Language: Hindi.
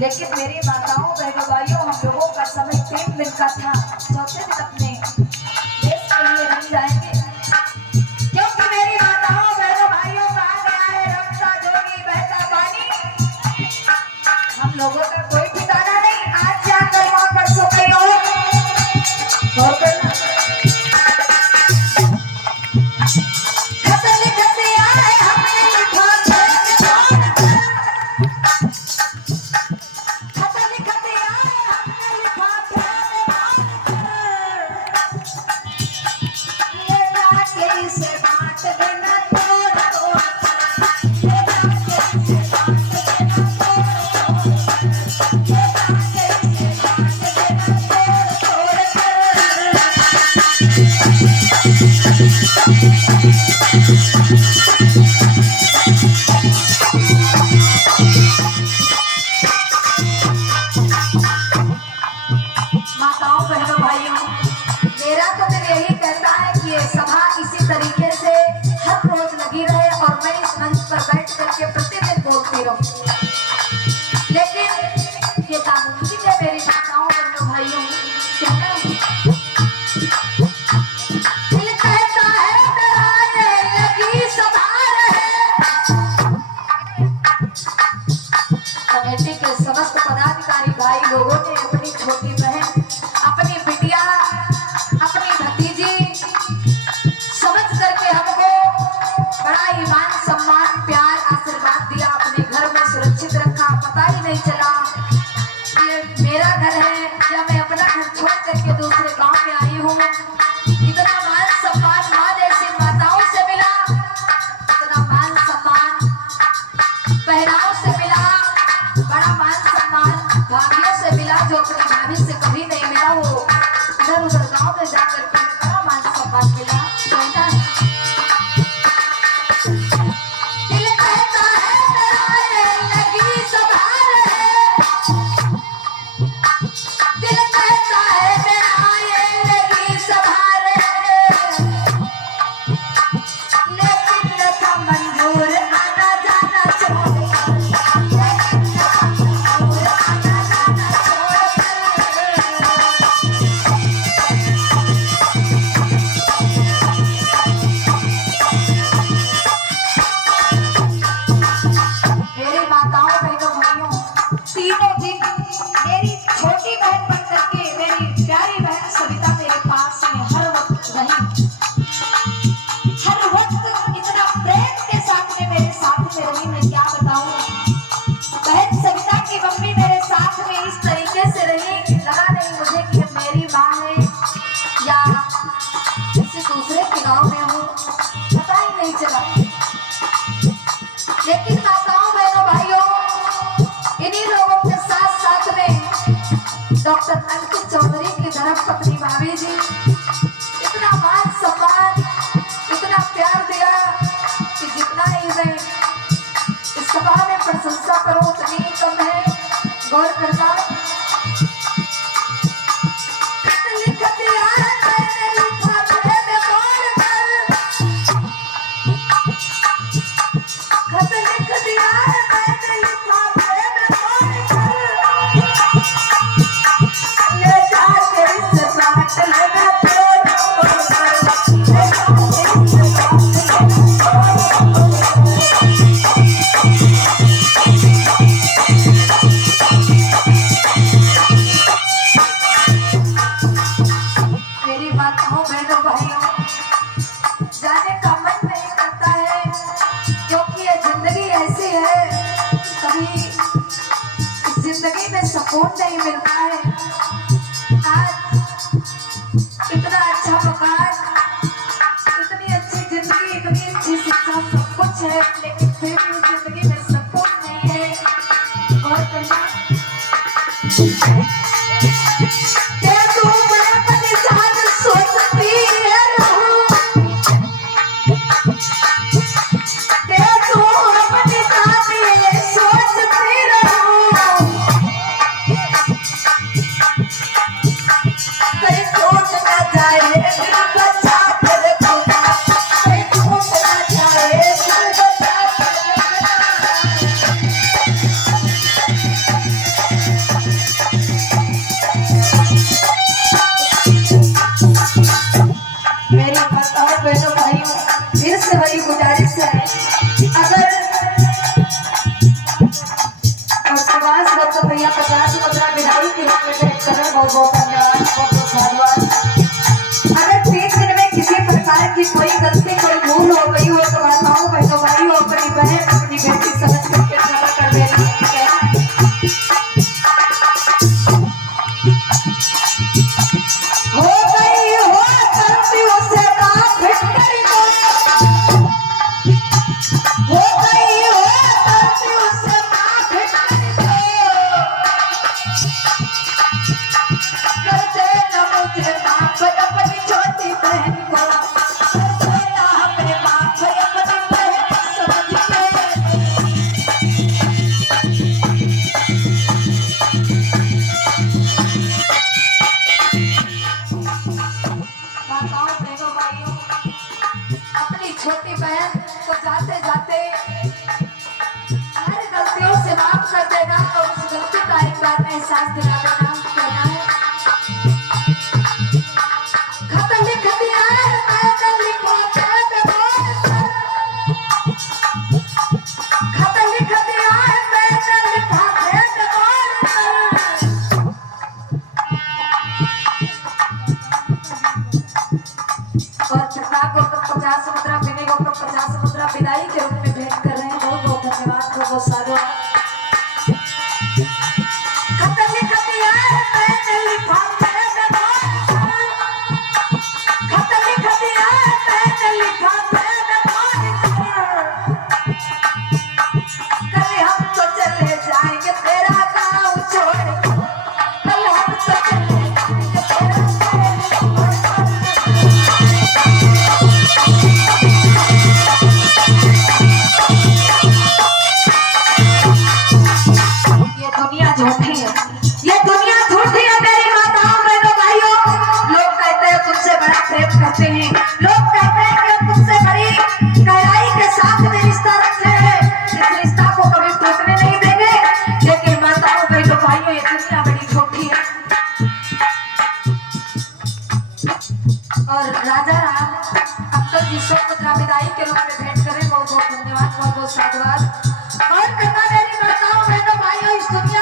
लेकिन मेरी माताओं बहनों भाइयों, हम लोगों का समय 3 दिन का था। चौथे दिन अपने देश के लिए रह जाएंगे, क्योंकि मेरी माताओं बहनों भाइयों कहा गया है रमता जोगी बहता पानी। हम लोगों का कोई ठिकाना नहीं, आज जाकर वहां पर सो गई हो और करना माताओं बहनों भाइयों, मेरा तो दिल यही कहता है कि ये सभा इसी तरीके से हर रोज लगी रहे और मैं इस मंच पर बैठ करके प्रतिदिन बोलती रहूं। लेकिन ये नामुमकिन है मेरी माताओं बहनों भाइयों। क्या दिल कहता है डराने लगी सभा कमेटी के समस्त पदाधिकारी भाई लोगों ने अपनी छोटी बहन, अपनी बिटिया, अपनी भतीजी समझ करके हमको बड़ा ही मान सम्मान प्यार आशीर्वाद दिया, अपने घर में सुरक्षित रखा। पता ही नहीं चला ये मेरा घर है या मैं अपना घर छोड़ करके दूसरे गांव में आई हूँ। इतना मान सम्मान माँ जैसी माताओं से मिला, इतना मान सम्मान बहनाओं से मिला, बड़ा मान सम्मान भाभियों से मिला जो अपनी भाभी से कभी नहीं मिला। वो इधर उधर गांव में जाकर के बड़ा मान सम्मान मिला। दिल कहता है डराने लगी सभा दिल कहता है डराने लगी सभा लेकिन न था मंजूर आना जाना छोड़ दूसरे के गांव में हूँ, पता ही नहीं चला। लेकिन माताओं बहनों भाइयों, इन्हीं लोगों के साथ साथ में डॉक्टर अंकित चौधरी की धर्म पत्नी भाभी जी इतना मान सम्मान, इतना प्यार दिया कि जितना ही मैं इस सभा में प्रशंसा करूं उतनी ही कम है। गौर करना जाने का मन नहीं करता है, क्योंकि ये जिंदगी ऐसी है, कभी इस जिंदगी में सुकून नहीं मिलता है। आज इतना अच्छा मकान, इतनी अच्छी जिंदगी, इतनी अच्छी शिक्षा, सब कुछ है, लेकिन फिर भी इस जिंदगी में सुकून नहीं है। और करना जाए से बड़ी गुजारिश है, अगर प्रवास डॉक्टर भैया 50 मुद्रा विदाई के रूप में भेंट कर रहे हैं, बहुत बहुत धन्यवाद, बहुत बहुत धन्यवाद। अगर 3 दिन में किसी प्रकार की कोई गलती कोई भूल हो गई हो तो माताओं बहनों भाइयों अपनी बहन अपनी बेटी समझ करके क्षमा कर देना। हो गई हो गलती उससे माफ करी दो, हो गई हो गलती उससे माफ करी दो, कर देना मुझे माफ अपनी छोटी बहन को, कर देना हमें माफ अपनी बहन समझ के। माताओं बहनों भाइयों, अपनी छोटी बहन को जाते जाते हर गलतियों से माफ कर देना और उस गलती का एक बार में एहसास दिला देना। कहना है खत लिख दिया है मैंने लिखा खत लिख दिया है मैंने लिखा और चक्रा को 50 मुद्रा पीने को 50 मुद्रा विदाई के रूप में भेंट कर रहे हैं। बहुत बहुत धन्यवाद, बहुत बहुत साधुवाद। खत लिख दिया है मैंने लिखा खत लिख दिया है मैंने लिखा कल हम तो चले जाएंगे तेरा गाँव छोड़, कल हम तो चले जाएंगे तेरा झूठी है, ये दुनिया झूठी है मेरी माताओं बहनों भाइयों। लोग कहते हैं तुमसे बड़ा प्रेम करते हैं, लोग कहते हैं कि तुमसे बड़ी गहराई के साथ में रिश्ता रखते हैं, इस रिश्ता को कभी टूटने नहीं देंगे। लेकिन माताओं बहनों भाइयों, ये दुनिया बड़ी झूठी है। और राजा राम अब तक 100 मुद्रा विदाई के रूप में भेंट करें। बहुत बहुत धन्यवाद, बहुत बहुत साधुवाद। और कहना मेरी माताओं बहनों भाइयों, इस दुनिया